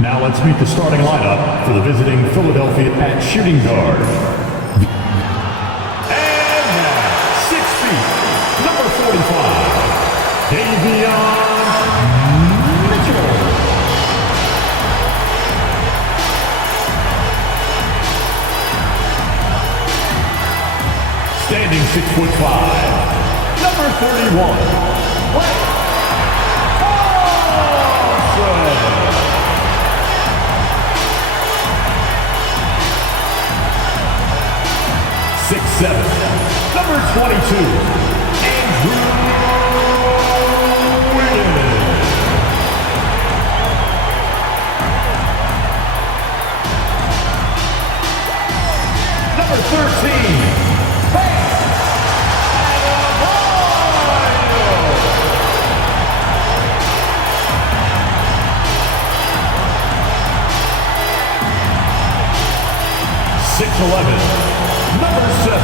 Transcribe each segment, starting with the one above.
Now let's meet the starting lineup for the visiting Philadelphia at shooting guard. And now, 6 feet, number 45, Davion Mitchell. Standing 6'5", number 31, Klay Thompson. 6'7", number 22, Andrew Wiggins. Number 13, Bam Adebayo. Number 7,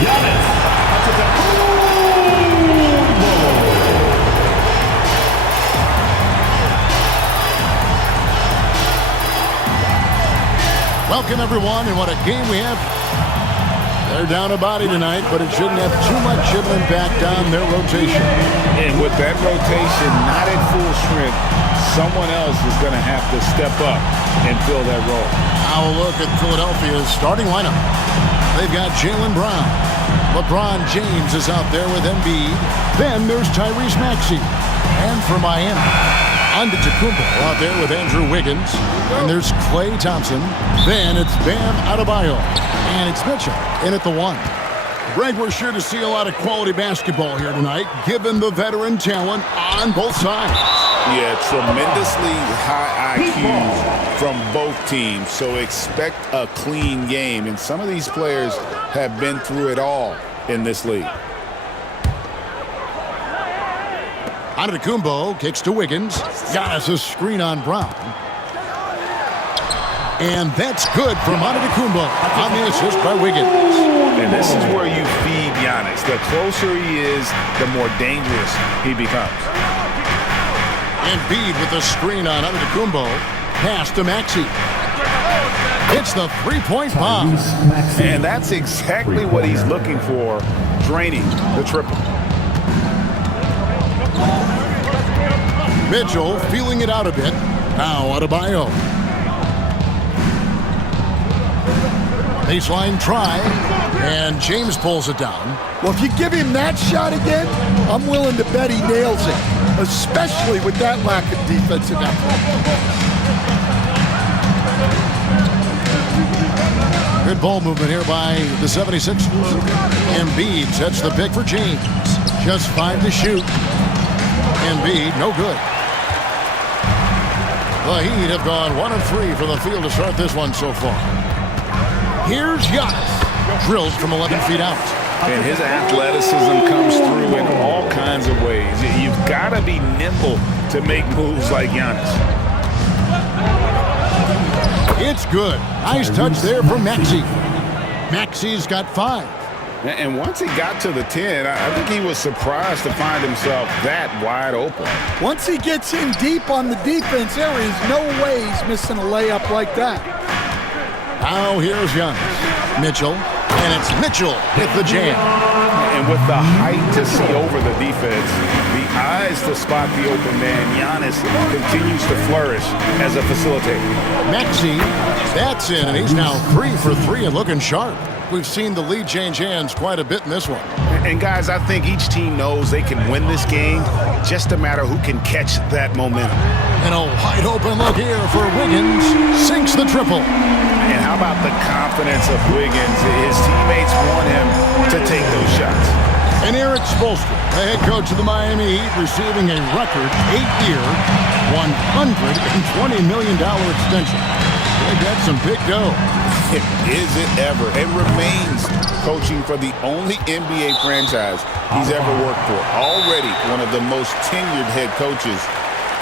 Giannis Antetokounmpo. Welcome, everyone, and what a game we have. They're down a body tonight, but it shouldn't have too much of an impact on their rotation. And with that rotation not at full strength, someone else is going to have to step up and fill that role. Now a look at Philadelphia's starting lineup. They've got Jaylen Brown. LeBron James is out there with Embiid. Then there's Tyrese Maxey. And for Miami, Antetokounmpo out there with Andrew Wiggins. And there's Klay Thompson. Then it's Bam Adebayo. And it's Mitchell in at the 1. Greg, we're sure to see a lot of quality basketball here tonight, given the veteran talent on both sides. Yeah, tremendously high IQ from both teams, so expect a clean game. And some of these players have been through it all in this league. Antetokounmpo kicks to Wiggins. Got us a screen on Brown. And that's good from Antetokounmpo on the assist by Wiggins. And this is where you feed Giannis. The closer he is, the more dangerous he becomes. Embiid with the screen on Antetokounmpo. Pass to Maxey. It's the three-point bomb. And that's exactly what he's looking for, draining the triple. Mitchell feeling it out a bit. Now Adebayo. Baseline try. And James pulls it down. Well, if you give him that shot again, I'm willing to bet he nails it, especially with that lack of defensive effort. Good ball movement here by the 76ers. Embiid sets the pick for James. Just 5 to shoot. Embiid, no good. The Heat have gone 1 of 3 for the field to start this one so far. Here's Giannis. Drilled from 11 feet out. And his athleticism comes through in all kinds of ways. You've got to be nimble to make moves like Giannis. It's good. Nice touch there from Maxey. Maxey's got 5. And once he got to the 10, I think he was surprised to find himself that wide open. Once he gets in deep on the defense, there is no way he's missing a layup like that. Now here's Giannis. Mitchell. And it's Mitchell with the jam. And with the height to see over the defense, the eyes to spot the open man, Giannis continues to flourish as a facilitator. Maxey, that's in, and he's now 3 for 3 and looking sharp. We've seen the lead change hands quite a bit in this one. And guys, I think each team knows they can win this game, just a matter who can catch that momentum. And a wide open look here for Wiggins. Sinks the triple. And how about the confidence of Wiggins? His teammates want him to take those shots. And Erik Spoelstra, the head coach of the Miami Heat, receiving a record 8-year, $120 million extension. They got some big dough. Is it ever? It remains coaching for the only NBA franchise he's ever worked for. Already one of the most tenured head coaches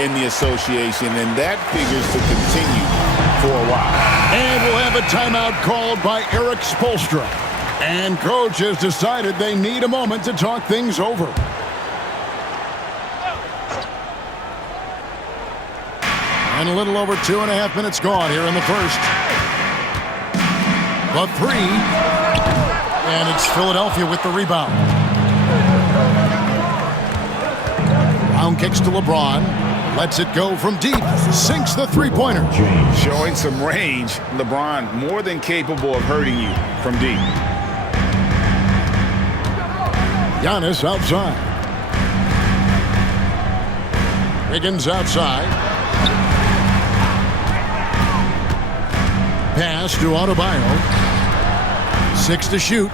in the association, and that figures to continue for a while. And we'll have a timeout called by Erik Spoelstra. And coach has decided they need a moment to talk things over. And a little over 2.5 minutes gone here in the first. The three. And it's Philadelphia with the rebound. Brown kicks to LeBron. Lets it go from deep. Sinks the three-pointer. Showing some range. LeBron more than capable of hurting you from deep. Giannis outside. Wiggins outside. Pass to Adebayo. 6 to shoot.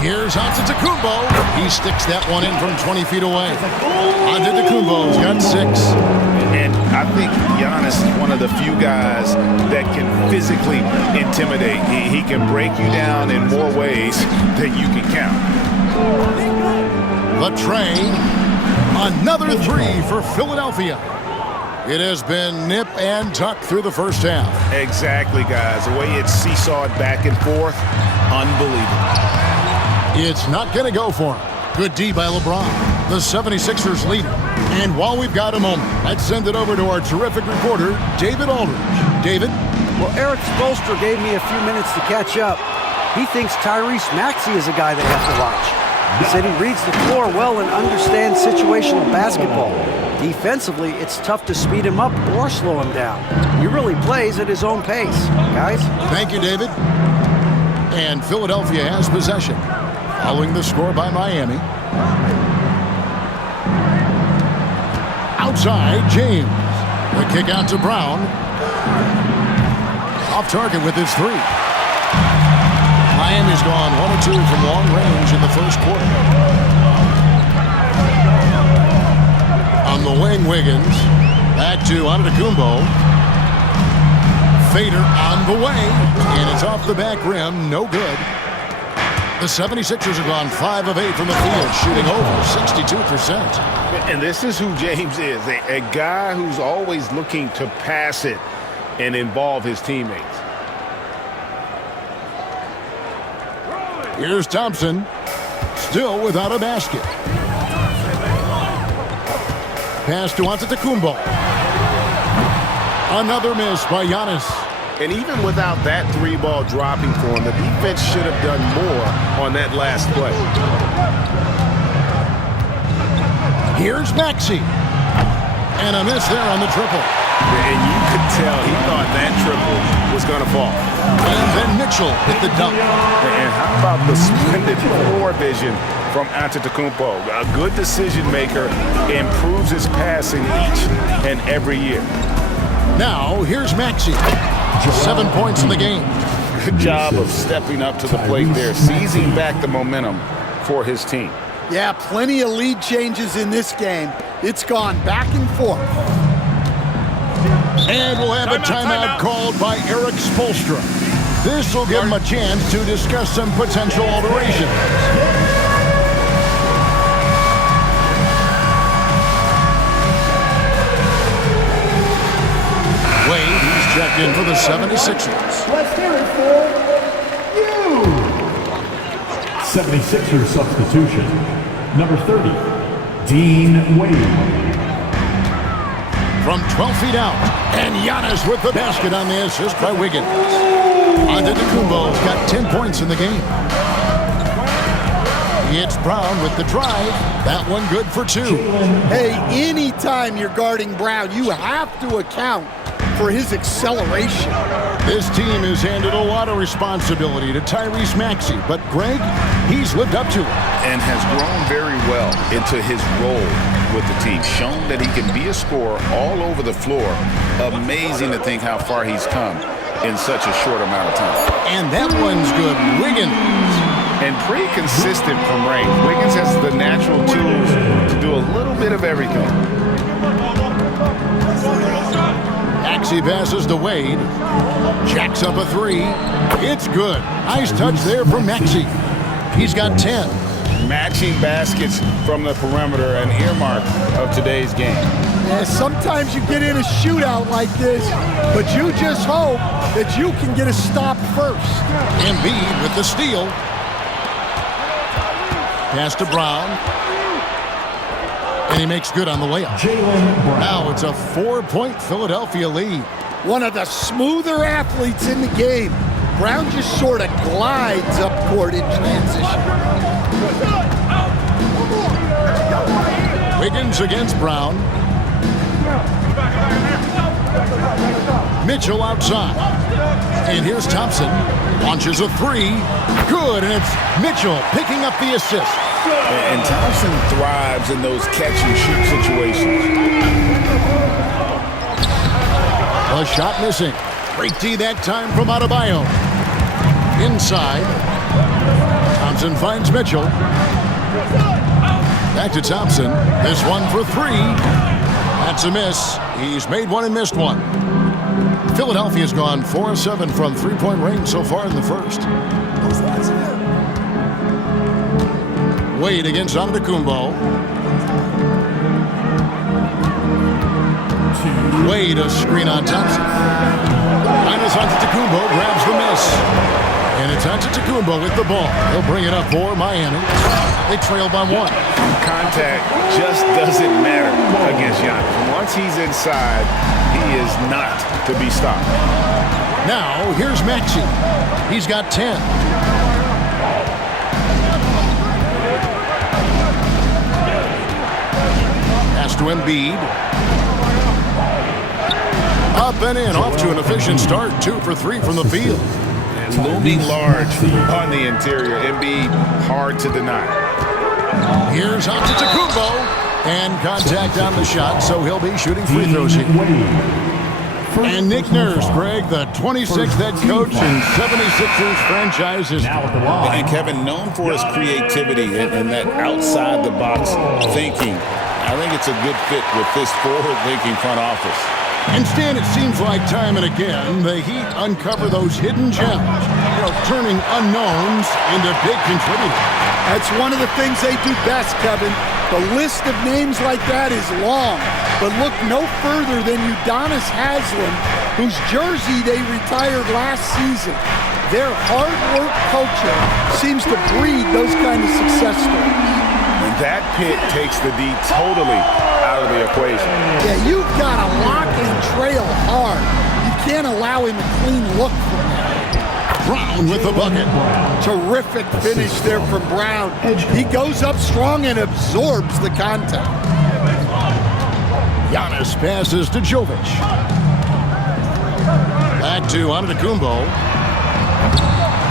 Here's Antetokounmpo. He sticks that one in from 20 feet away. Antetokounmpo's got 6. And I think Giannis is one of the few guys that can physically intimidate. He can break you down in more ways than you can count. The train. Another 3 for Philadelphia. It has been nip and tuck through the first half. Exactly, guys. The way it's seesawed back and forth, unbelievable. It's not going to go for him. Good D by LeBron, the 76ers leader. And while we've got a moment, let's send it over to our terrific reporter, David Aldridge. David? Well, Eric Spoelstra gave me a few minutes to catch up. He thinks Tyrese Maxey is a guy they have to watch. He said he reads the floor well and understands situational basketball. Defensively, it's tough to speed him up or slow him down. He really plays at his own pace. Guys? Thank you, David. And Philadelphia has possession. Following the score by Miami. Outside, James. The kick out to Brown. Off target with his 3. Miami's gone 1 of 2 from long range in the first quarter. On the wing, Wiggins. Back to Antetokounmpo. Fader on the way. And it's off the back rim. No good. The 76ers have gone 5 of 8 from the field, shooting over 62%. And this is who James is, a guy who's always looking to pass it and involve his teammates. Here's Thompson, still without a basket. Pass to Antetokounmpo. Another miss by Giannis. And even without that 3-ball dropping for him, the defense should have done more on that last play. Here's Maxey. And a miss there on the triple. And you could tell he thought that triple was going to fall. And then Mitchell hit the dunk. And how about the splendid floor vision from Antetokounmpo? A good decision maker, improves his passing each and every year. Now, here's Maxey. 7 points in the game. Good job of stepping up to the plate there, seizing back the momentum for his team. Yeah, plenty of lead changes in this game. It's gone back and forth. And we'll have a timeout called by Eric Spoelstra. This will give him a chance to discuss some potential alterations. Wade, he's checked in for the 76ers. Let's hear it for you. 76ers substitution. Number 30, Dean Wade. From 12 feet out, and Giannis with the basket on the assist by Wiggins. Antetokounmpo's got 10 points in the game. It's Brown with the drive. That one good for 2. Hey, anytime you're guarding Brown, you have to account for his acceleration. This team has handed a lot of responsibility to Tyrese Maxey, but Greg, he's lived up to it. And has grown very well into his role with the team. Shown that he can be a scorer all over the floor. Amazing to think how far he's come in such a short amount of time. And that one's good. Wiggins. And pretty consistent from range. Wiggins has the natural tools to do a little bit of everything. Maxey passes to Wade. Jacks up a 3. It's good. Nice touch there from Maxey. He's got 10. Matching baskets from the perimeter, an earmark of today's game. Yeah, sometimes you get in a shootout like this, but you just hope that you can get a stop first. Embiid with the steal. Pass to Brown. And he makes good on the layup. Jaylen Brown. Now it's a 4-point Philadelphia lead. One of the smoother athletes in the game. Brown just sort of glides up court in transition. Wiggins against Brown. Mitchell outside. And here's Thompson. Launches a three. Good, and it's Mitchell picking up the assist. And Thompson thrives in those catch-and-shoot situations. A shot missing. Great D that time from Adebayo. Inside. Thompson finds Mitchell. Back to Thompson. This one for three. That's a miss. He's made one and missed one. Philadelphia's gone 4 of 7 from three-point range so far in the first. Wade against Antetokounmpo. Wade a screen on Thompson. Minus Antetokounmpo grabs the miss. And it's Antetokounmpo with the ball. He'll bring it up for Miami. They trail by 1. Contact just doesn't matter against Giannis. Once he's inside, he is not to be stopped. Now, here's Maxey. He's got 10. Pass to Embiid. Up and in, off to an efficient start. 2 for 3 from the field. And looming large on the interior. Embiid, hard to deny. Here's Antetokounmpo. And contact on the shot, so he'll be shooting free throws here. And Nick Nurse, Greg, the 26th head coach in 76ers franchise history. And Kevin, known for his creativity and that outside-the-box thinking, I think it's a good fit with this forward-thinking front office. And Stan, it seems like time and again, the Heat uncover those hidden gems, turning unknowns into big contributors. That's one of the things they do best, Kevin. The list of names like that is long, but look no further than Udonis Haslem, whose jersey they retired last season. Their hard work culture seems to breed those kind of success stories. And that pick takes the D totally out of the equation. Yeah, you've got to lock and trail hard. You can't allow him a clean look from that. Brown with the bucket. Terrific finish there from Brown. He goes up strong and absorbs the contact. Giannis passes to Jovic. Back to Antetokounmpo.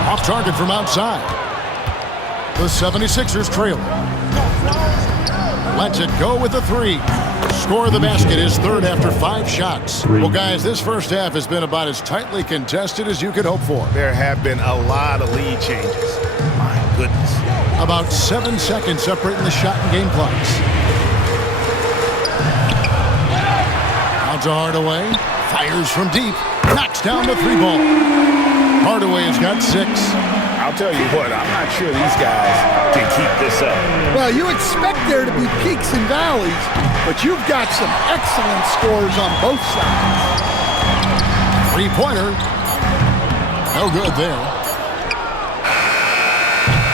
Off target from outside. The 76ers trail. Lets it go with a three. Score of the basket is third after 5 shots. Well, guys, this first half has been about as tightly contested as you could hope for. There have been a lot of lead changes. My goodness. About 7 seconds separating the shot and game clocks. Out to Hardaway. Fires from deep. Knocks down the 3 ball. Hardaway has got 6. I'll tell you what, I'm not sure these guys can keep this up. Well, you expect there to be peaks and valleys, but you've got some excellent scores on both sides. 3-pointer. No good there.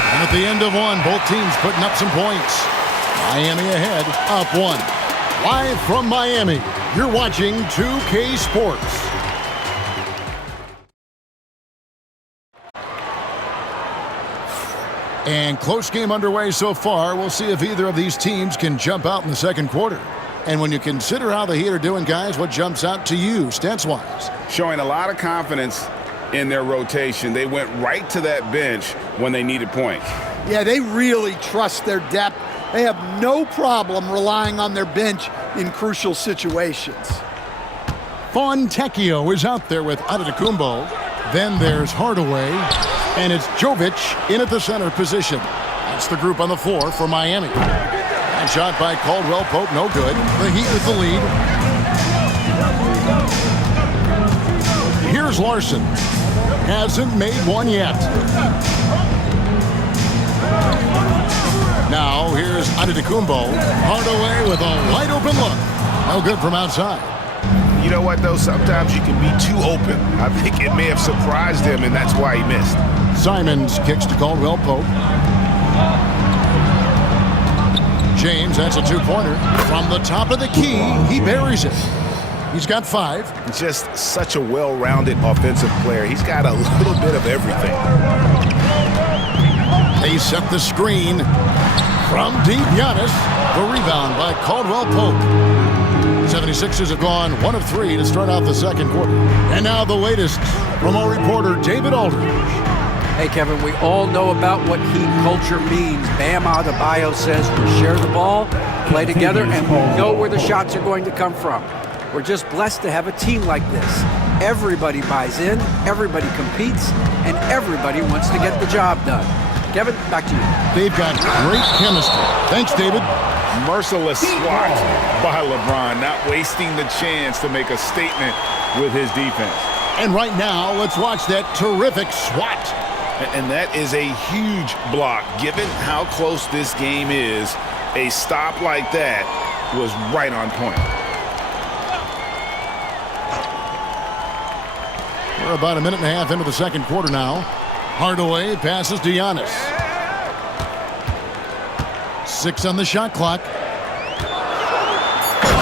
And at the end of one, both teams putting up some points. Miami ahead, up 1. Live from Miami, you're watching 2K Sports. And close game underway so far. We'll see if either of these teams can jump out in the second quarter. And when you consider how the Heat are doing, guys, what jumps out to you, stats-wise? Showing a lot of confidence in their rotation. They went right to that bench when they needed points. Yeah, they really trust their depth. They have no problem relying on their bench in crucial situations. Fontecchio is out there with Antetokounmpo. Then there's Hardaway. And it's Jovic in at the center position. That's the group on the floor for Miami. And shot by Caldwell Pope, no good. The Heat with the lead. Here's Larson. Hasn't made one yet. Now here's Antetokounmpo. Hardaway with a wide open look. No good from outside. You know what, though? Sometimes you can be too open. I think it may have surprised him, and that's why he missed. James, that's a two-pointer. From the top of the key, he buries it. He's got 5. Just such a well-rounded offensive player. He's got a little bit of everything. They set the screen from deep. Giannis, the rebound by Caldwell Pope. 76ers have gone 1 of 3 to start out the second quarter. And now the latest from our reporter, David Aldridge. Hey, Kevin, we all know about what Heat culture means. Bam Adebayo says we share the ball, play together, and we know where the shots are going to come from. We're just blessed to have a team like this. Everybody buys in, everybody competes, and everybody wants to get the job done. Kevin, back to you. They've got great chemistry. Thanks, David. Merciless swat by LeBron, not wasting the chance to make a statement with his defense. And right now, let's watch that terrific swat. And that is a huge block. Given how close this game is, a stop like that was right on point. We're about a minute and a half into the second quarter now. Hardaway passes to Giannis. 6 on the shot clock.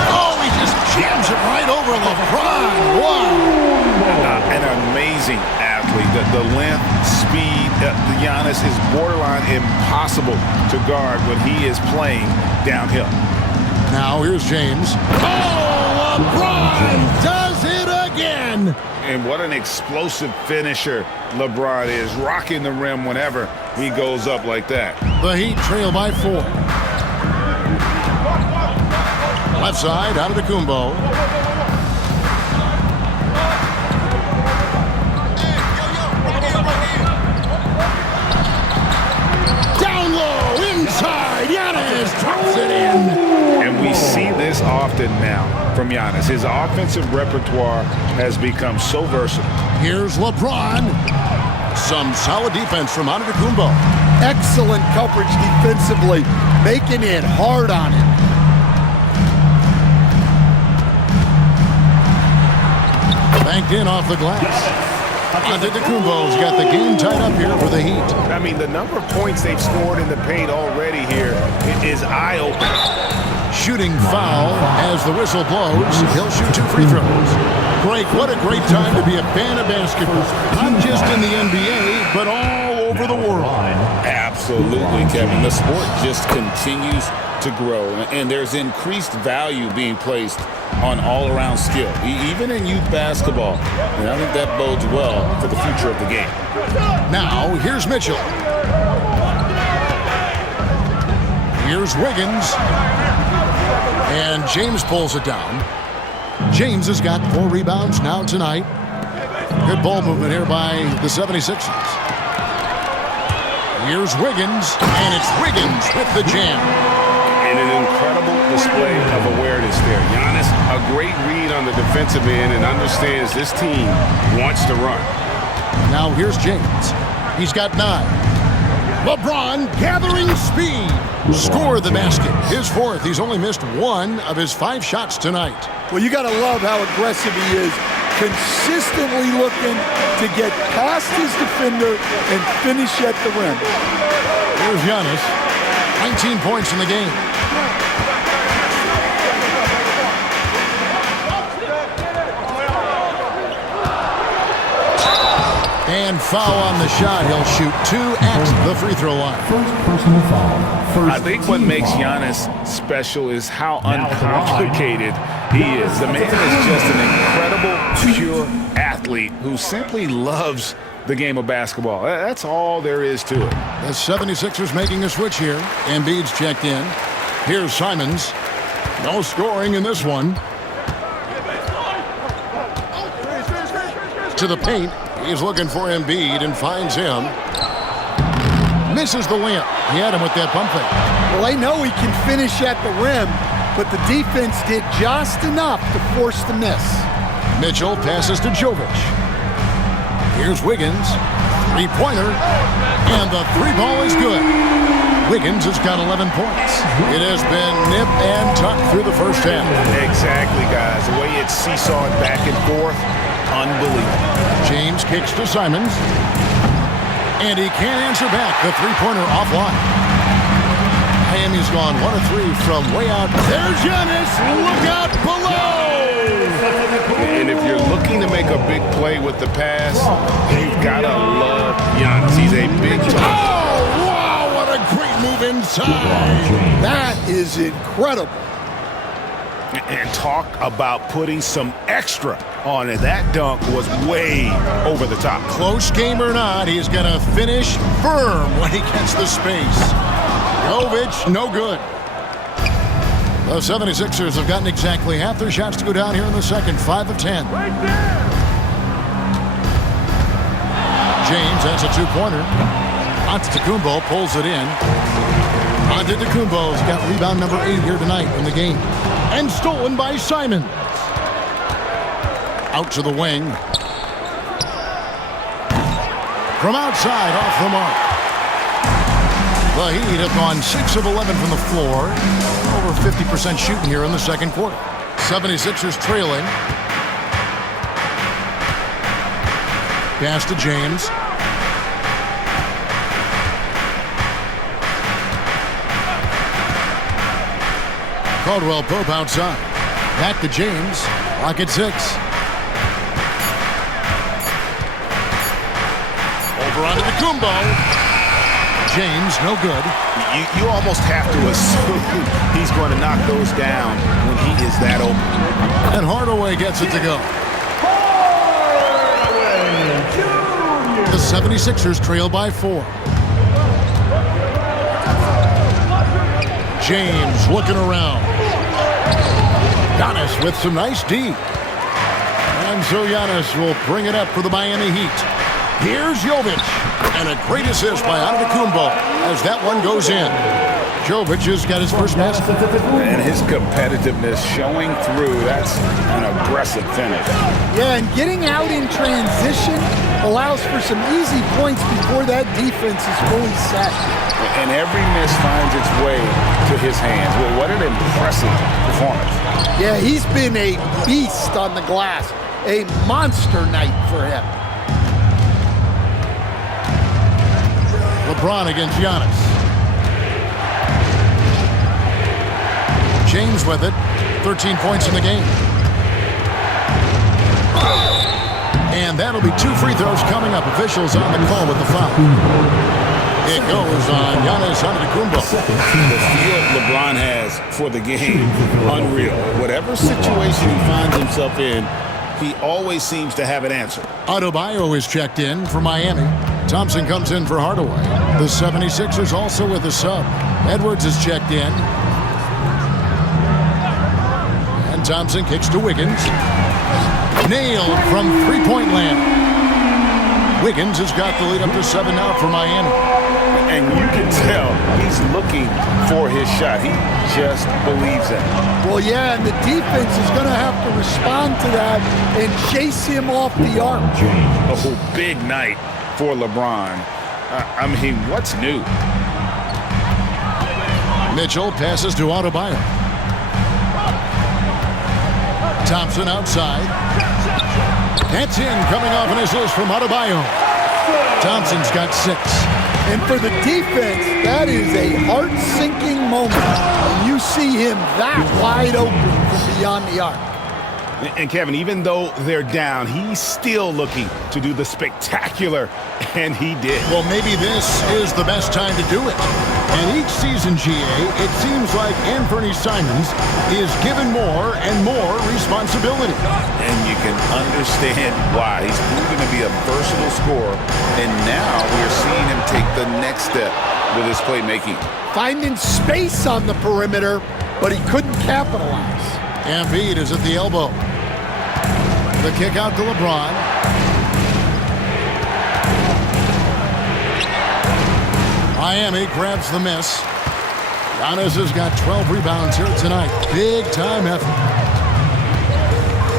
Oh, he just jams it right over LeBron. Wow. An amazing athlete. The length, speed, Giannis is borderline impossible to guard when he is playing downhill. Now here's James. Oh, LeBron does it again. And what an explosive finisher LeBron is, rocking the rim whenever he goes up like that. The Heat trail by 4. Left side, out of the Kumbo. Down low, inside, Giannis drops it in. And we see this often now from Giannis. His offensive repertoire has become so versatile. Here's LeBron. Some solid defense from Antetokounmpo. Excellent coverage defensively, making it hard on him. Banked in off the glass. Antetokounmpo's got the game tied up here for the Heat. I mean, the number of points they've scored in the paint already here is eye-opening. Shooting foul as the whistle blows. He'll shoot 2 free throws. Greg, what a great time to be a fan of basketball. Not just in the NBA, but all over the world. Absolutely, Kevin. The sport just continues to grow, and there's increased value being placed on all-around skill, even in youth basketball. And I think that bodes well for the future of the game. Now, here's Mitchell. Here's Wiggins. And James pulls it down. James has got 4 rebounds now tonight. Good ball movement here by the 76ers. Here's Wiggins, and it's Wiggins with the jam. And an incredible display of awareness there. Giannis, a great read on the defensive end and understands this team wants to run. Now here's James. He's got 9. LeBron gathering speed. Score the basket. His 4th. He's only missed 1 of his 5 shots tonight. Well, you got to love how aggressive he is. Consistently looking to get past his defender and finish at the rim. Here's Giannis. 19 points in the game. And foul on the shot. He'll shoot 2 at the free throw line. First personal foul. I think what makes Giannis special is how uncomplicated he is. The man is just an incredible, pure athlete who simply loves the game of basketball. That's all there is to it. The 76ers making a switch here. Embiid's checked in. Here's Simons. No scoring in this one. To the paint. He's looking for Embiid and finds him. Misses the layup. He had him with that pump fake. Well, they know he can finish at the rim, but the defense did just enough to force the miss. Mitchell passes to Jovic. Here's Wiggins. 3-pointer. And the 3-ball is good. Wiggins has got 11 points. It has been nip and tuck through the first half. Exactly, guys. The way it's seesawed back and forth, unbelievable. James kicks to Simons. And he can't answer back. The 3-pointer offline. Miami's gone 1 of 3 from way out. There's Giannis. Look out below. And if you're looking to make a big play with the pass, you've got to love Giannis. He's a big Oh, wow, what a great move inside. That is incredible. And talk about putting some extra on it. That dunk was way over the top. Close game or not, he's going to finish firm when he gets the space. Jovic, no good. The 76ers have gotten exactly half their shots to go down here in the second, 5 of 10. James has a two-pointer. Antetokounmpo pulls it in. Antetokounmpo's got rebound number 8 here tonight in the game. And stolen by Simons. Out to the wing. From outside, off the mark. The Heat have gone 6 of 11 from the floor. Over 50% shooting here in the second quarter. 76ers trailing. Pass to James. Caldwell Pope outside. Back to James. Lock at 6. Over onto the Kumbo. James, no good. You almost have to assume he's going to knock those down when he is that open. And Hardaway gets it to go. The 76ers trail by 4. James looking around. Giannis with some nice D. And so Giannis will bring it up for the Miami Heat. Here's Jovic. And a great assist by Antetokounmpo as that one goes in. Jovic has got his first basket. And his competitiveness showing through. That's an aggressive finish. Yeah, and getting out in transition allows for some easy points before that defense is fully set. And every miss finds its way to his hands. Well, what an impressive performance. Yeah, he's been a beast on the glass. A monster night for him. LeBron against Giannis. James with it. 13 points in the game. And that'll be 2 free throws coming up. Officials on the call with the foul. It goes on Giannis Antetokounmpo. The feel LeBron has for the game, unreal. Whatever situation he finds himself in, he always seems to have an answer. Adebayo is checked in for Miami. Thompson comes in for Hardaway. The 76ers also with a sub. Edwards is checked in. And Thompson kicks to Wiggins. Nailed from three-point land. Wiggins has got the lead up to 7 now for Miami. And you can tell he's looking for his shot. He just believes it. Well, yeah, and the defense is going to have to respond to that and chase him off the arc. Oh, big night for LeBron. I mean, what's new? Mitchell passes to Adebayo. Thompson outside. That's in, coming off an assist from Adebayo. Thompson's got 6. And for the defense, that is a heart-sinking moment when you see him that wide open from beyond the arc. And Kevin, even though they're down, he's still looking to do the spectacular, and he did. Well, maybe this is the best time to do it. And each season, GA, it seems like Anthony Simons is given more and more responsibility. And you can understand why. He's proven to be a versatile scorer, and now we're seeing him take the next step with his playmaking. Finding space on the perimeter, but he couldn't capitalize. Embiid is at the elbow. The kick out to LeBron. Miami grabs the miss. Giannis has got 12 rebounds here tonight. Big time effort.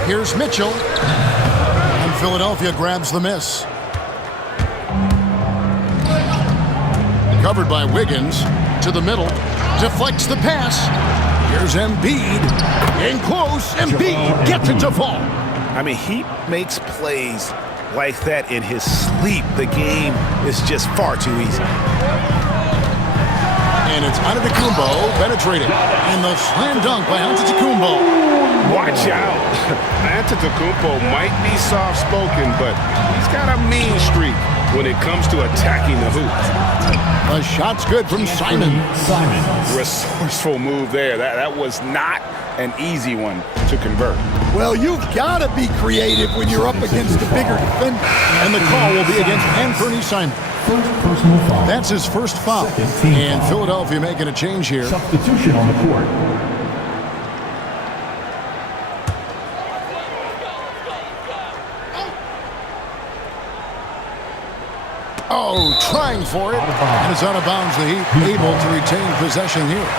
Here's Mitchell. And Philadelphia grabs the miss. Covered by Wiggins. To the middle. Deflects the pass. Here's Embiid. In close. Embiid gets it to fall. I mean, he makes plays like that in his sleep. The game is just far too easy. And it's Antetokounmpo penetrating. And the slam dunk by Antetokounmpo. Watch out. Antetokounmpo might be soft-spoken, but he's got a mean streak when it comes to attacking the hoop. The shot's good from Simon. Resourceful move there. That was not an easy one to convert. Well, you've got to be creative when you're up against a bigger defender. And the call will be against Anthony Simon. First personal foul. That's his first foul. Second team And foul. Philadelphia making a change here. Substitution on the court. Oh, trying for it. And it's out of bounds. The Heat able to retain possession here.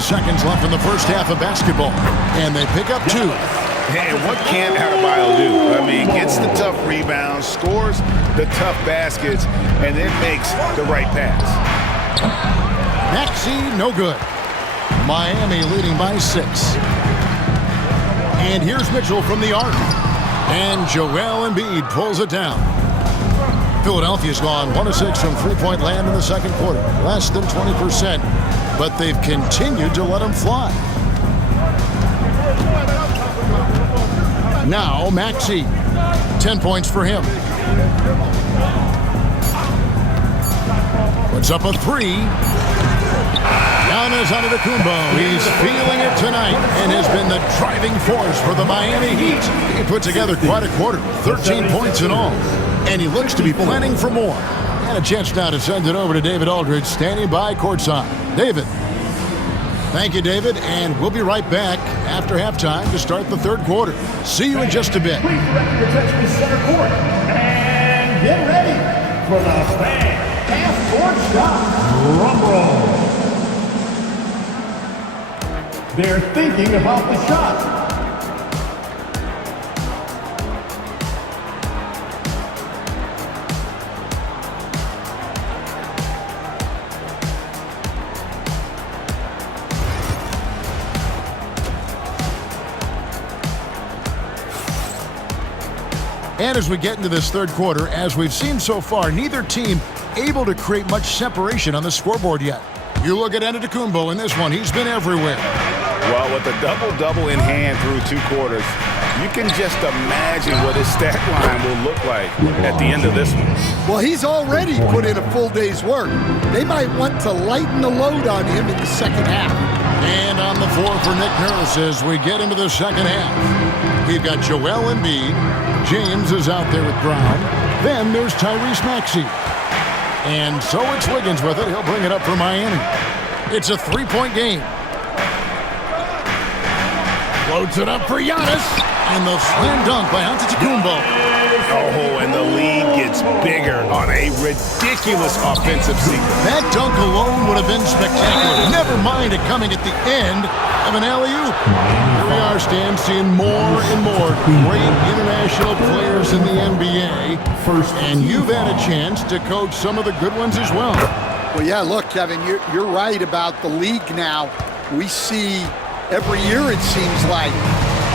Seconds left in the first half of basketball, and they pick up 2. And what can Adebayo do? I mean, gets the tough rebounds, scores the tough baskets, and then makes the right pass. Maxey, no good. Miami leading by 6. And here's Mitchell from the arc. And Joel Embiid pulls it down. Philadelphia's gone 1 of 6 from three-point land in the second quarter. Less than 20%. But they've continued to let him fly. Now, Maxey. 10 points for him. Puts up a 3. Giannis Antetokounmpo. He's feeling it tonight and has been the driving force for the Miami Heat. He put together quite a quarter. 13 points in all. And he looks to be planning for more. And a chance now to send it over to David Aldridge, standing by courtside. David. Thank you, David, and we'll be right back after halftime to start the third quarter. See you in just a bit. Please direct your attention to center court. And get ready for the fan half-court shot. Drum roll. They're thinking about the shot. And as we get into this third quarter, as we've seen so far, neither team able to create much separation on the scoreboard yet. You look at Antetokounmpo in this one. He's been everywhere. Well, with a double-double in hand through 2 quarters, you can just imagine what his stat line will look like at the end of this one. Well, he's already put in a full day's work. They might want to lighten the load on him in the second half. And on the floor for Nick Nurse as we get into the second half. We've got Joel Embiid. James is out there with Brown. Then there's Tyrese Maxey. And so it's Wiggins with it. He'll bring it up for Miami. It's a 3-point game. Loads it up for Giannis. And the slam dunk by Antetokounmpo. Oh, and the lead gets bigger on a ridiculous offensive sequence. That dunk alone would have been spectacular. Never mind it coming at the end of an alley-oop. Here we are, Stan, seeing more and more great international players in the NBA. And you've had a chance to coach some of the good ones as well. Well, yeah, look, Kevin, you're right about the league now. We see every year, it seems like,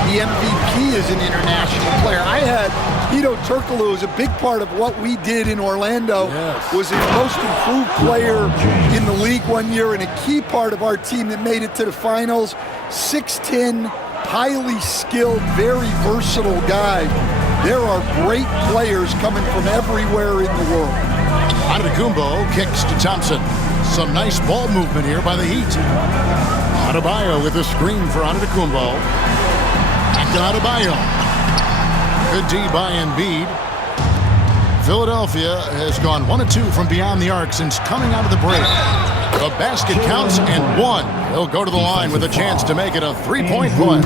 the MVP is an international player. I had Hedo Turkoglu as a big part of what we did in Orlando. Yes. Was his most improved player in the league one year and a key part of our team that made it to the finals. 6'10", highly skilled, very versatile guy. There are great players coming from everywhere in the world. Antetokounmpo kicks to Thompson. Some nice ball movement here by the Heat. Adebayo with a screen for Antetokounmpo. Back to Adebayo. Good D by Embiid. Philadelphia has gone 1 of 2 from beyond the arc since coming out of the break. The basket counts and 1. He'll go to the line with a chance to make it a 3-point play.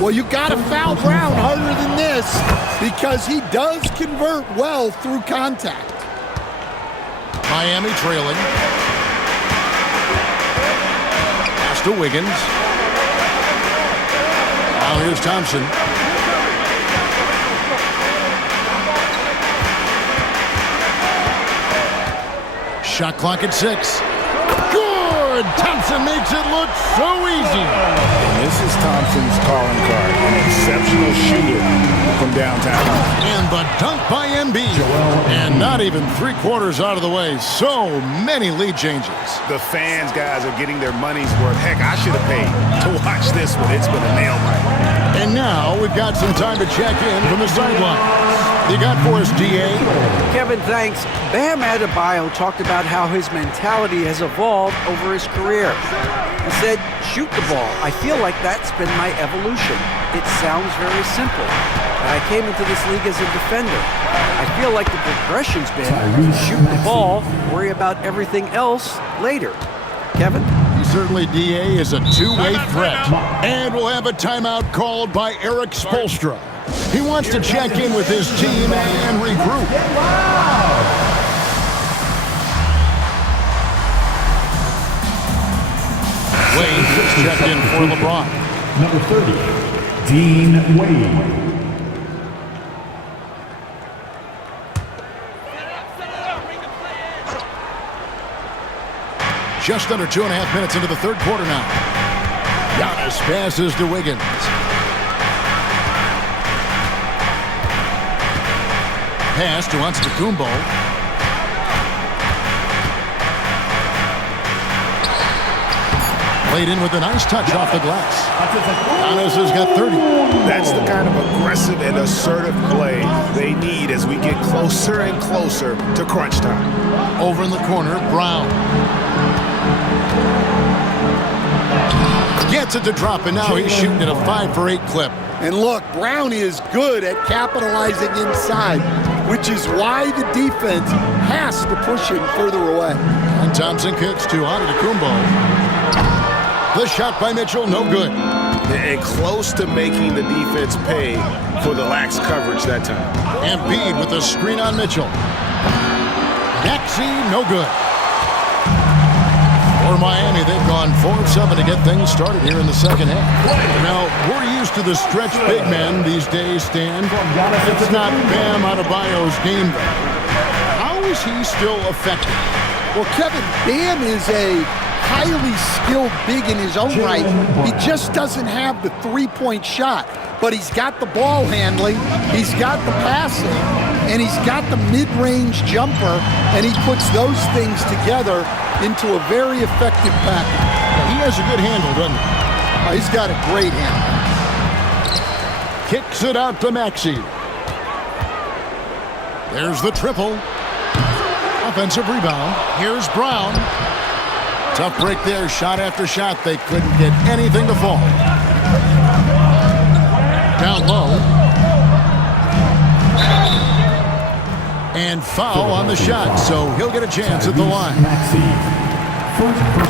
Well, you got to foul Brown harder than this because he does convert well through contact. Miami trailing. Pass to Wiggins. Now here's Thompson. Shot clock at 6. Good! good. Thompson makes it look so easy. And this is Thompson's calling card. An exceptional shooter from downtown. And the dunk by Embiid. And not even 3/4 out of the way. So many lead changes. The fans, guys, are getting their money's worth. Heck, I should have paid to watch this one. It's been a nail biter. And now we've got some time to check in from the sidelines. You got for us, D.A.? Kevin, thanks. Bam Adebayo talked about how his mentality has evolved over his career. He said, shoot the ball. I feel like that's been my evolution. It sounds very simple. But I came into this league as a defender. I feel like the progression's been shoot the ball, worry about everything else later. Kevin? Certainly, D.A. is a two-way threat. And we'll have a timeout called by Erik Spoelstra. He wants to check in with his team and regroup. Wade just checked in for LeBron. Number 30, Dean Wade. Just under 2.5 minutes into the third quarter now. Giannis passes to Wiggins. Pass to Antetokounmpo. Played in with a nice touch off the glass. Giannis has got 30. That's the kind of aggressive and assertive play they need as we get closer and closer to crunch time. Over in the corner, Brown. Gets it to drop, and now he's shooting at a 5 for 8 clip. And look, Brown is good at capitalizing inside, which is why the defense has to push him further away. And Thompson kicks to Antetokounmpo. The shot by Mitchell, no good. And close to making the defense pay for the lax coverage that time. Embiid with a screen on Mitchell. Maxey, no good. For Miami, they've gone 4 of 7 to get things started here in the second half. Now, we're used to the stretch big men these days, Stan. It's not Bam Adebayo's game. How is he still effective? Well, Kevin, Bam is a highly skilled big in his own right. He just doesn't have the three-point shot, but he's got the ball handling, he's got the passing, and he's got the mid-range jumper, and he puts those things together into a very effective package. He has a good handle, doesn't he? He's got a great handle. Kicks it out to Maxey. There's the triple. Offensive rebound. Here's Brown. Tough break there, shot after shot. They couldn't get anything to fall. Down low. And foul on the shot, so he'll get a chance at the line.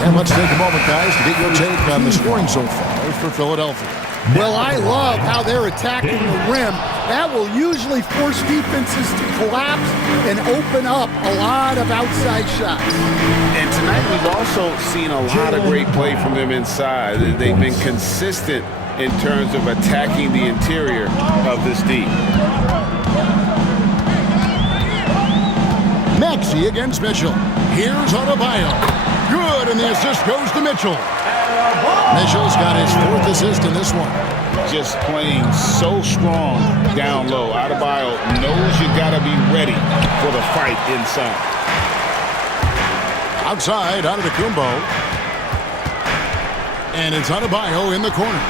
And let's take a moment, guys, to get your take on the scoring so far for Philadelphia. Well, I love how they're attacking the rim. That will usually force defenses to collapse and open up a lot of outside shots. And tonight we've also seen a lot of great play from them inside. They've been consistent in terms of attacking the interior of this D. Maxey against Mitchell. Here's Adebayo. Good, and the assist goes to Mitchell. Mitchell's got his 4th assist in this one. Just playing so strong down low. Adebayo knows you got to be ready for the fight inside. Outside, Antetokounmpo. And it's Adebayo in the corner.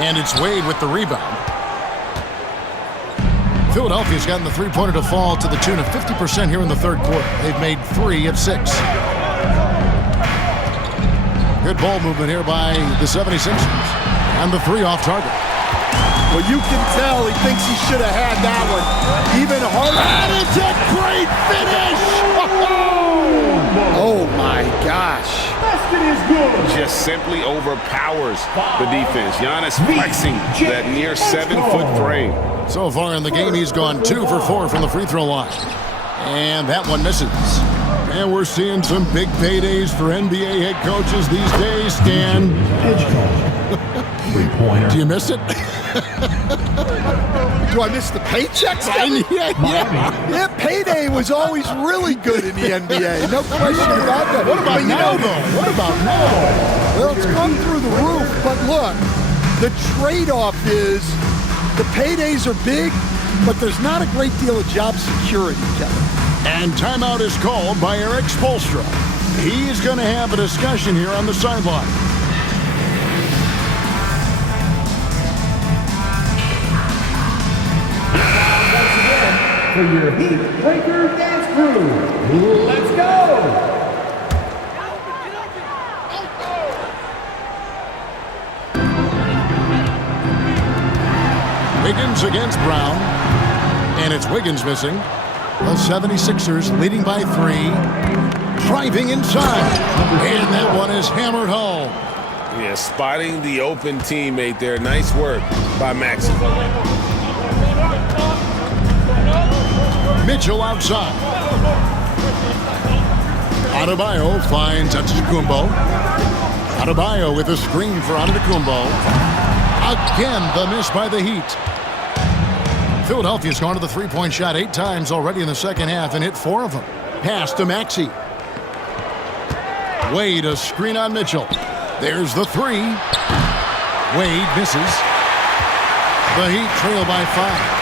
And it's Wade with the rebound. Philadelphia's gotten the three-pointer to fall to the tune of 50% here in the third quarter. They've made 3 of 6. Good ball movement here by the 76ers. And the 3 off target. Well, you can tell he thinks he should have had that one. Even harder. And it's a great finish! Oh, my gosh. Just simply overpowers the defense. Giannis flexing that near 7-foot frame. So far in the game, he's gone 2 for 4 from the free throw line. And that one misses. And we're seeing some big paydays for NBA head coaches these days, Stan. Three-pointer. Do you miss it? Do I miss the paychecks? Yeah, payday was always really good in the NBA. No question about that. What about now, though? What about now? Well, it's gone through the roof, but look, the trade-off is the paydays are big, but there's not a great deal of job security, Kevin. And timeout is called by Eric Spoelstra. He's going to have a discussion here on the sideline. For your Heat Breaker Dance Crew, let's go! Wiggins against Brown, and it's Wiggins missing. The 76ers leading by 3, driving inside, and that one is hammered home. Yeah, spotting the open teammate there. Nice work by Maxey. Mitchell outside. Adebayo finds Antetokounmpo. Adebayo with a screen for Antetokounmpo. Again, the miss by the Heat. Philadelphia's gone to the three-point shot 8 times already in the second half and hit 4 of them. Pass to Maxey. Wade, a screen on Mitchell. There's the 3. Wade misses. The Heat trail by 5.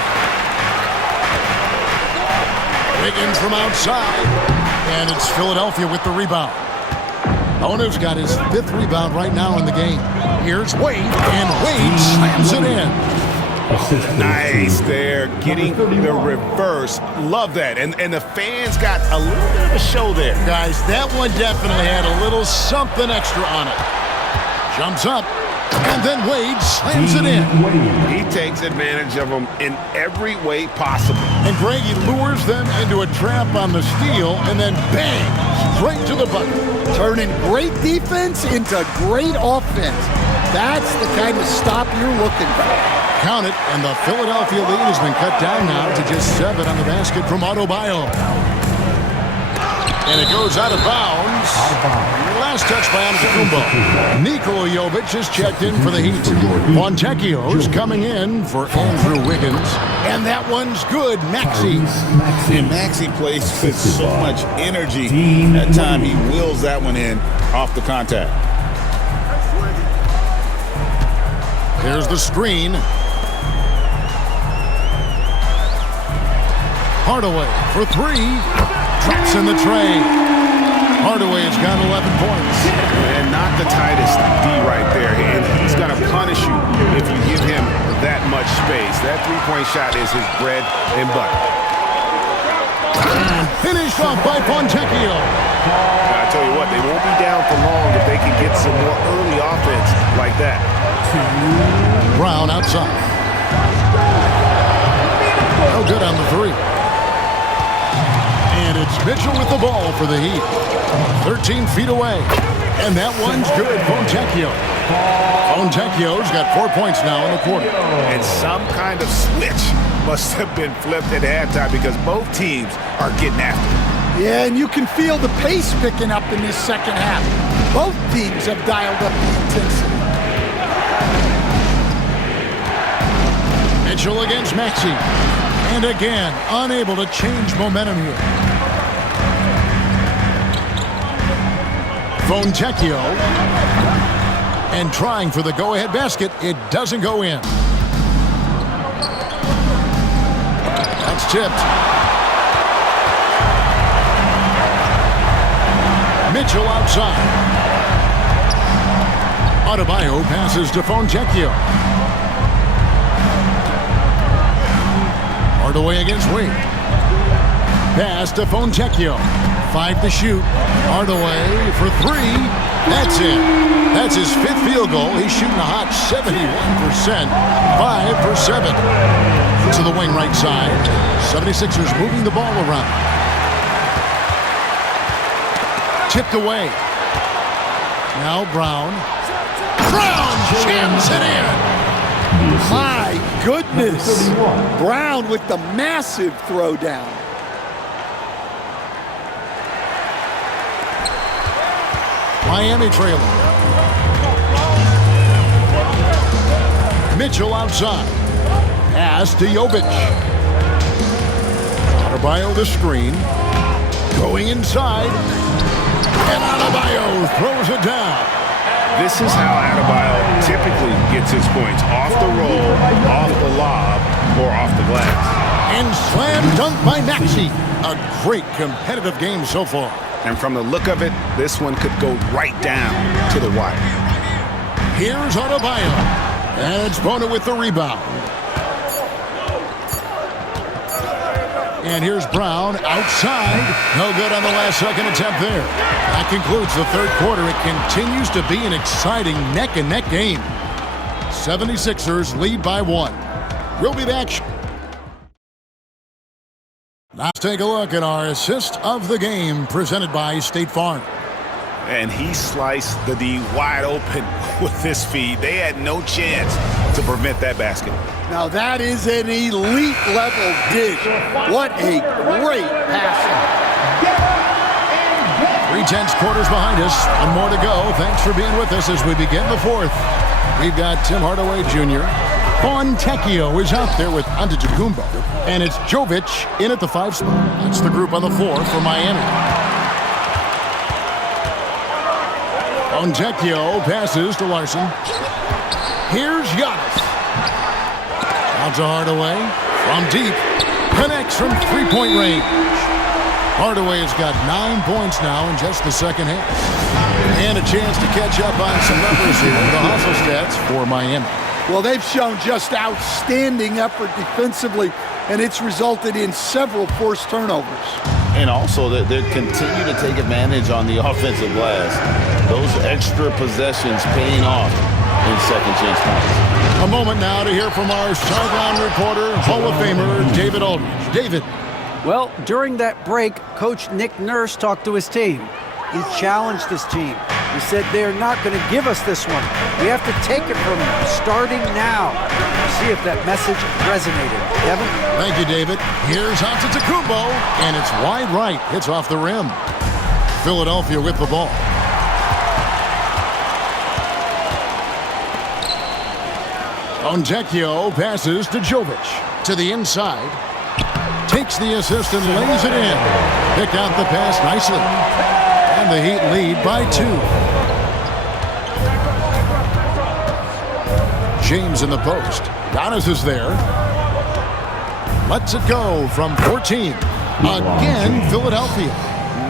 Wiggins from outside, and it's Philadelphia with the rebound. Ono's got his 5th rebound right now in the game. Here's Wade, and Wade slams it in. Nice there, getting the reverse. Love that. And the fans got a little bit of a show there. Guys, that one definitely had a little something extra on it. Jumps up, and then Wade slams it in. He takes advantage of them in every way possible. And Greg, he lures them into a trap on the steal, and then bang, straight to the bucket. Turning great defense into great offense. That's the kind of stop you're looking for. Count it, and the Philadelphia lead has been cut down now to just 7 on the basket from Adebayo. And it goes out of bounds. Last touch by Antetokounmpo. Nikola Jovic has checked in for the Heat. Fontecchio's coming in for Andrew Wiggins. And that one's good. Maxey. And Maxey plays with so much energy. That time he wheels that one in off the contact. There's the screen. Hardaway for 3. Drops in the tray. Hardaway has got 11 points. And not the tightest D right there. And he's going to punish you if you give him that much space. That three-point shot is his bread and butter. And finished off by Fontecchio. I tell you what, they won't be down for long if they can get some more early offense like that. Brown outside. No good on the 3. And it's Mitchell with the ball for the Heat. 13 feet away. And that one's good. Fontecchio's got 4 points now in the quarter. And some kind of switch must have been flipped at halftime because both teams are getting after it. Yeah, and you can feel the pace picking up in this second half. Both teams have dialed up the intensity. Mitchell against Maxey. And again, unable to change momentum here. Fontecchio. And trying for the go-ahead basket. It doesn't go in. That's tipped. Mitchell outside. Adebayo passes to Fontecchio. Hardaway against Wade. Pass to Fontecchio. 5 to shoot. Hardaway for 3. That's it. That's his 5th field goal. He's shooting a hot 71%. 5 for 7. To the wing right side. 76ers moving the ball around. Tipped away. Now Brown. Brown jams it in. My goodness. Brown with the massive throwdown. Miami trailing. Mitchell outside. Pass to Jovic. Adebayo the screen. Going inside. And Adebayo throws it down. This is how Adebayo typically gets his points. Off the roll, off the lob, or off the glass. And slam dunk by Maxey. A great competitive game so far. And from the look of it, this one could go right down to the wire. Here's Adebayo. And it's Bona with the rebound. And here's Brown outside. No good on the last second attempt there. That concludes the third quarter. It continues to be an exciting neck-and-neck game. 76ers lead by 1. We'll be back. Let's take a look at our assist of the game presented by State Farm. And he sliced the D wide open with his feed. They had no chance to prevent that basket. Now that is an elite level dig. What a great passing. 3/10 quarters behind us. One more to go. Thanks for being with us as we begin the fourth. We've got Tim Hardaway Jr. Fontecchio is out there with Antetokounmpo. And it's Jovic in at the 5 spot. That's the group on the floor for Miami. Fontecchio passes to Larson. Here's Giannis. Out to Hardaway. From deep. Connects from three-point range. Hardaway has got 9 points now in just the second half. And a chance to catch up on some numbers here. The hustle stats for Miami. Well, they've shown just outstanding effort defensively, and it's resulted in several forced turnovers. And also, they continue to take advantage on the offensive glass. Those extra possessions paying off in second chance points. A moment now to hear from our sideline reporter, Hall of Famer David Aldridge. David. Well, during that break, Coach Nick Nurse talked to his team. He challenged his team. He said they're not going to give us this one. We have to take it from them, starting now. See if that message resonated. Kevin? Thank you, David. Here's Antetokounmpo, and it's wide right. Hits off the rim. Philadelphia with the ball. Fontecchio passes to Jovic. To the inside. Takes the assist and lays it in. Picked out the pass nicely. And the Heat lead by 2. James in the post. Giannis is there. Lets it go from 14. Again, Philadelphia.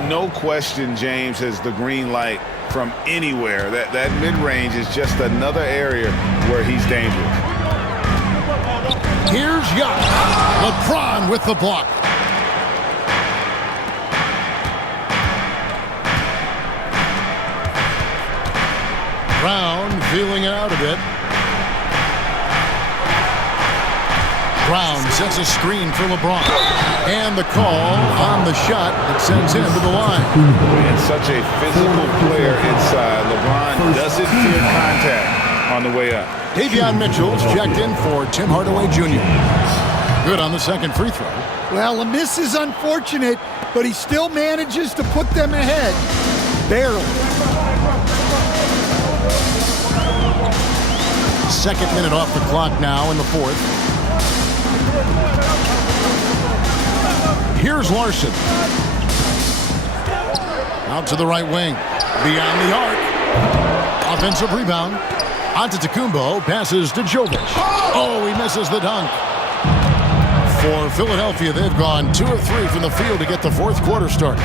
No question James has the green light from anywhere. That mid-range is just another area where he's dangerous. Here's Giannis. LeBron with the block. Brown feeling it out a bit. Brown sets a screen for LeBron. And the call on the shot that sends him to the line. And such a physical player inside. LeBron doesn't fear contact on the way up. Davion Mitchell's checked in for Tim Hardaway Jr. Good on the second free throw. Well, a miss is unfortunate, but he still manages to put them ahead. Barely. Second minute off the clock now in the fourth. Here's Larson. Out to the right wing. Beyond the arc. Offensive rebound. Antetokounmpo passes to Jovic. Oh, he misses the dunk. For Philadelphia, they've gone 2 of 3 from the field to get the fourth quarter started.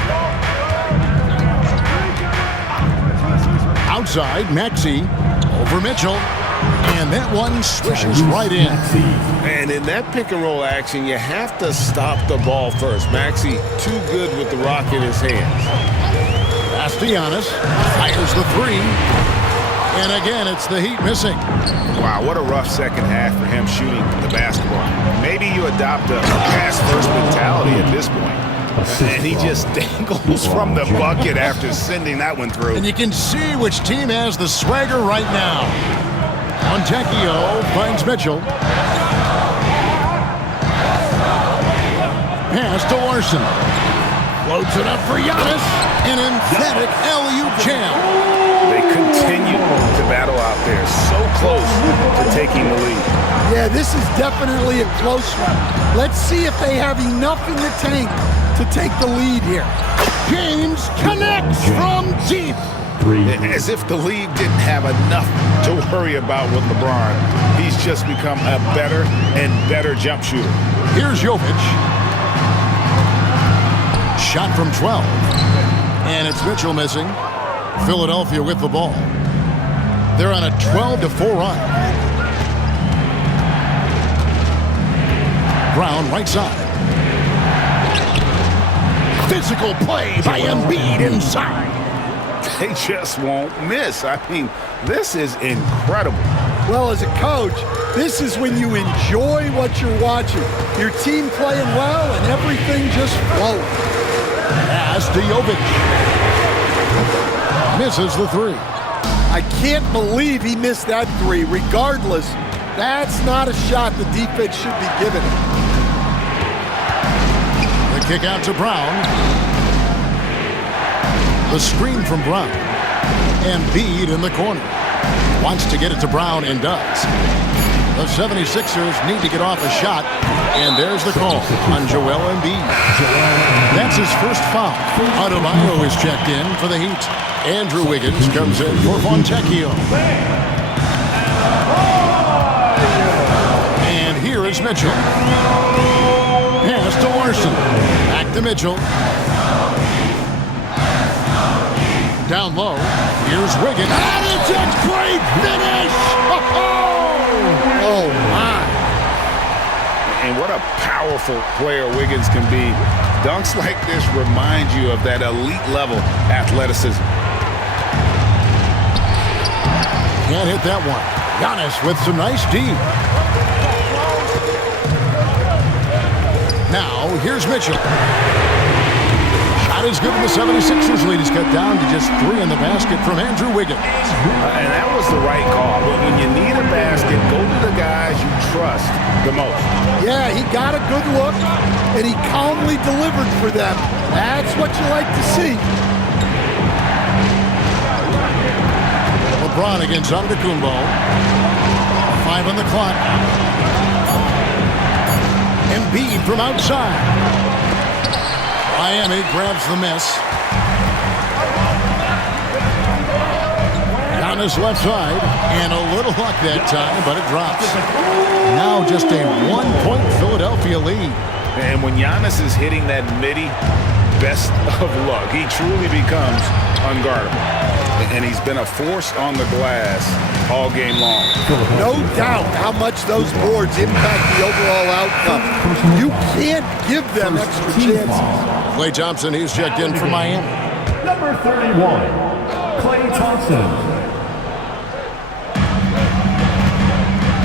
Outside, Maxey over Mitchell. And that one swishes right in. And in that pick and roll action, you have to stop the ball first. Maxey too good with the rock in his hands. Pass to Giannis. Fires the 3. And again, it's the Heat missing. Wow, what a rough second half for him shooting the basketball. Maybe you adopt a pass-first mentality at this point. And he just dangles from the bucket after sending that one through. And you can see which team has the swagger right now. Fontecchio finds Mitchell. Pass to Larson. Floats it up for Giannis. An emphatic alley-oop jam. They continue to battle out there. So close to taking the lead. Yeah, this is definitely a close one. Let's see if they have enough in the tank to take the lead here. James connects from deep. As if the league didn't have enough to worry about with LeBron. He's just become a better and better jump shooter. Here's Jovic. Shot from 12. And it's Mitchell missing. Philadelphia with the ball. They're on a 12-4 run. Brown right side. Physical play by Embiid inside. They just won't miss. I mean, this is incredible. Well, as a coach, this is when you enjoy what you're watching. Your team playing well and everything just flowing. Pass to Jovic. Misses the three. I can't believe he missed that three. Regardless, that's not a shot the defense should be giving him. The kick out to Brown. The screen from Brown. Embiid in the corner. Wants to get it to Brown and does. The 76ers need to get off a shot, and there's the call on Joel Embiid. That's his first foul. Adebayo is checked in for the Heat. Andrew Wiggins comes in for Fontecchio. And here is Mitchell. Pass to Larson. Back to Mitchell. Down low. Here's Wiggins. And it's a great finish! Oh, my. And what a powerful player Wiggins can be. Dunks like this remind you of that elite level athleticism. Can't hit that one. Giannis with some nice D. Now, here's Mitchell. Shot is good, and the 76ers lead is cut down to just 3 in the basket from Andrew Wiggins. And that was the right call. But when you need a basket, go to the guys you trust the most. Yeah, he got a good look, and he calmly delivered for them. That's what you like to see. LeBron against Antetokounmpo. 5 on the clock. Embiid from outside. Miami grabs the miss. Giannis left side, and a little luck that time, but it drops. Now just a 1-point Philadelphia lead. And when Giannis is hitting that midi, best of luck. He truly becomes unguardable. And he's been a force on the glass all game long. No doubt how much those boards impact the overall outcome. You can't give them extra chances. Klay Thompson, he's checked in for Miami. Number 31, Klay Thompson.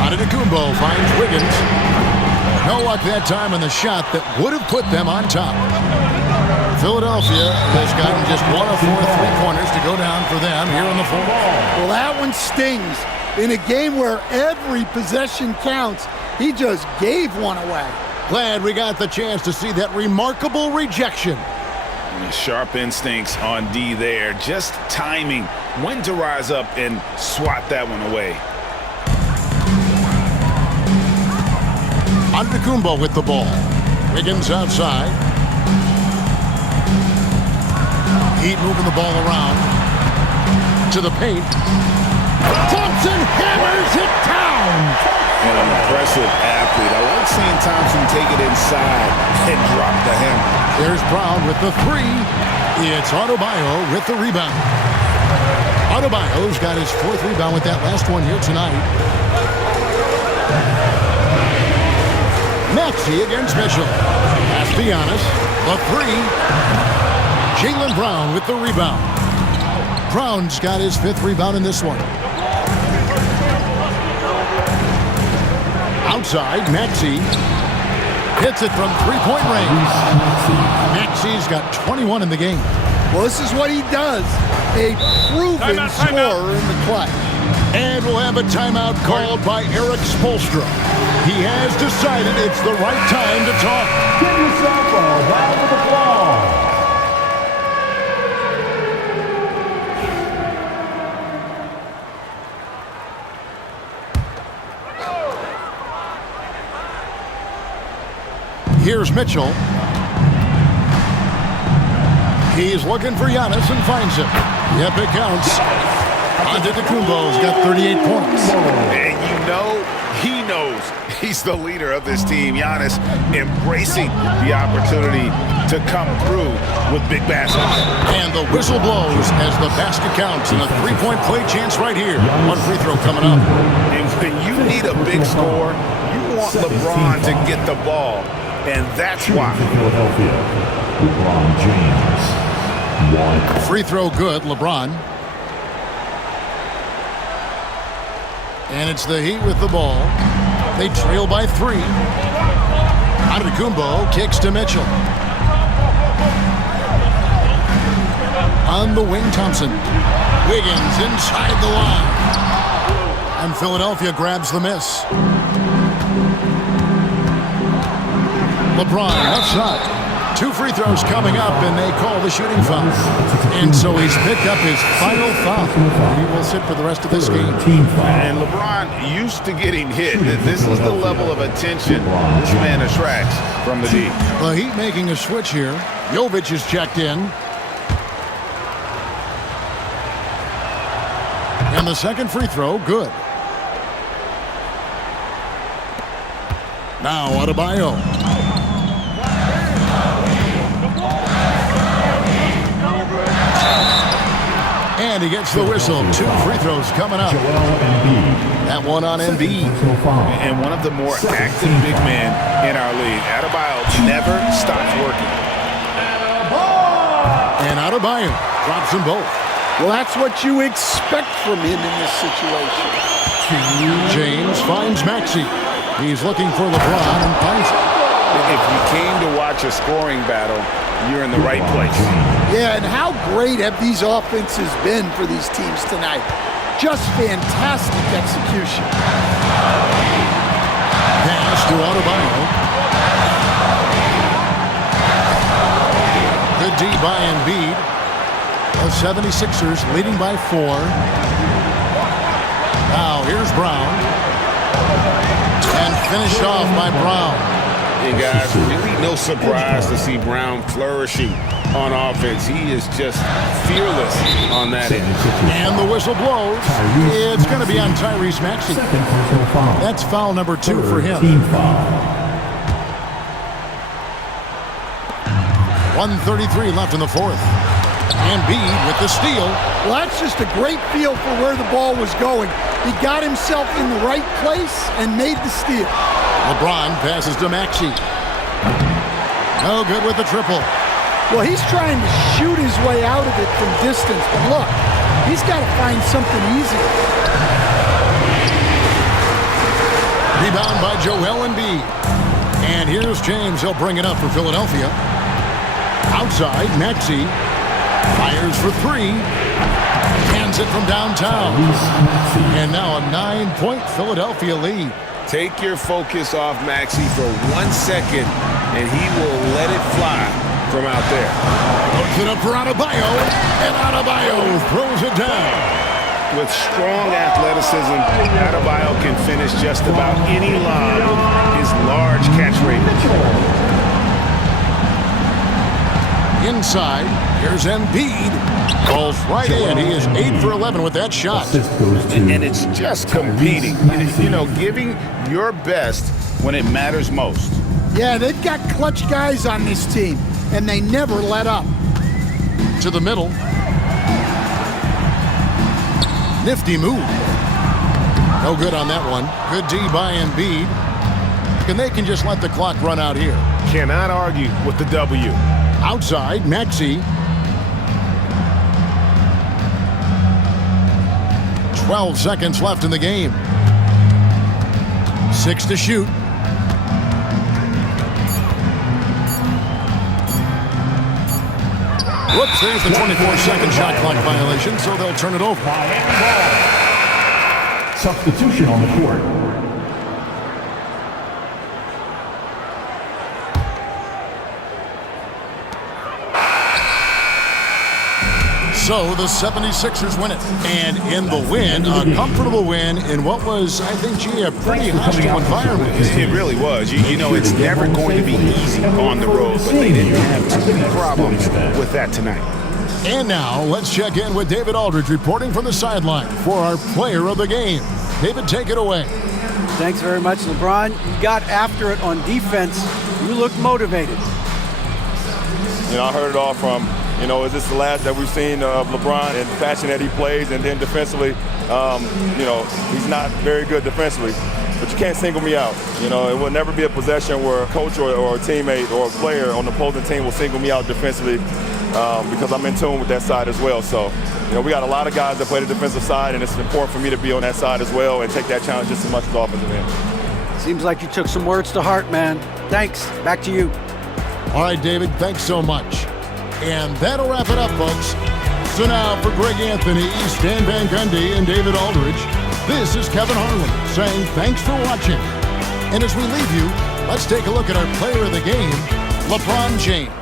Antetokounmpo finds Wiggins. No luck that time on the shot that would have put them on top. Philadelphia has gotten just 1 of 4 3-pointers to go down for them here in the fourth. Well, that one stings. In a game where every possession counts, he just gave one away. Glad we got the chance to see that remarkable rejection. Sharp instincts on D there. Just timing when to rise up and swat that one away. Antetokounmpo with the ball. Wiggins outside. Heat moving the ball around to the paint. Thompson hammers it down. And an impressive athlete. I like seeing Thompson take it inside and drop the hammer. There's Brown with the 3. It's Adebayo with the rebound. Adebayo's got his 4th rebound with that last one here tonight. Maxey against Mitchell. Pass to Giannis. The 3. Jaylen Brown with the rebound. Brown's got his 5th rebound in this one. Outside, Maxey hits it from 3-point range. Maxey's got 21 in the game. Well, this is what he does. A proven scorer in the clutch. And we'll have a timeout called by Eric Spoelstra. He has decided it's the right time to talk. Give yourself a round of applause. Here's Mitchell. He's looking for Giannis and finds him. Yep, it counts. Antetokounmpo's got 38 points. And you know, he knows he's the leader of this team. Giannis embracing the opportunity to come through with big baskets. And the whistle blows as the basket counts and a three-point play chance right here. One free throw coming up. And when you need a big score, you want LeBron to get the ball. And that's why. Philadelphia, LeBron James. Free throw good, LeBron. And it's the Heat with the ball. They trail by 3. Antetokounmpo kicks to Mitchell. On the wing, Thompson. Wiggins inside the line. And Philadelphia grabs the miss. LeBron, left side. 2 free throws coming up, and they call the shooting foul. And so he's picked up his final foul. He will sit for the rest of this game. And LeBron used to getting hit. This is the level of attention this man attracts from the D. The Heat making a switch here. Jovic is checked in. And the second free throw, good. Now Adebayo. And he gets the whistle. 2 free throws coming up. That one on Embiid. And one of the more active big men in our league. Adebayo never stops working. And Adebayo drops them both. Well, that's what you expect from him in this situation. James finds Maxey. He's looking for LeBron and finds him. If you came to watch a scoring battle, you're in the right place. Yeah, and how great have these offenses been for these teams tonight? Just fantastic execution. Pass to Adebayo. Good D by Embiid. The 76ers leading by 4. Now here's Brown. And finished off by Brown. And guys, really no surprise to see Brown flourishing on offense. He is just fearless on that end. And the whistle blows. It's going to be on Tyrese Maxey. That's foul number 2 for him. 1:33 left in the 4th. Embiid with the steal. Well, that's just a great feel for where the ball was going. He got himself in the right place and made the steal. LeBron passes to Maxey. No good with the triple. Well, he's trying to shoot his way out of it from distance, but look, he's got to find something easier. Rebound by Joel Embiid. And here's James. He'll bring it up for Philadelphia. Outside, Maxey fires for 3. Hands it from downtown. And now a 9-point Philadelphia lead. Take your focus off Maxey for 1 second, and he will let it fly from out there. Puts it up for Adebayo, and Adebayo throws it down. With strong athleticism, Adebayo can finish just about any lob with his large catch rate. Inside, here's Embiid. Falls right in. He is 8 for 11 with that shot. And it's just competing. You know, giving your best when it matters most. Yeah, they've got clutch guys on this team, and they never let up. To the middle. Nifty move. No good on that one. Good D by Embiid. And they can just let the clock run out here. Cannot argue with the W. Outside, Maxey. 12 seconds left in the game. 6 to shoot. Whoops, there's the 24-second shot clock violation, so they'll turn it over. Substitution on the court. So the 76ers win it. And in the win, a comfortable win in what was, I think, a pretty hostile environment. It really was. You know, it's never going to be easy on the road, but they didn't have too many problems with that tonight. And now, let's check in with David Aldridge reporting from the sideline for our player of the game. David, take it away. Thanks very much, LeBron. You got after it on defense. You looked motivated. You know, I heard it all from, is this the last that we've seen of LeBron and the fashion that he plays? And then defensively, he's not very good defensively. But you can't single me out. It will never be a possession where a coach or a teammate or a player on the opposing team will single me out defensively because I'm in tune with that side as well. So, we got a lot of guys that play the defensive side, and it's important for me to be on that side as well and take that challenge just as much as the offensive end. Seems like you took some words to heart, man. Thanks. Back to you. All right, David, thanks so much. And that'll wrap it up, folks. So now for Greg Anthony, Stan Van Gundy, and David Aldridge, this is Kevin Harlan saying thanks for watching. And as we leave you, let's take a look at our player of the game, LeBron James.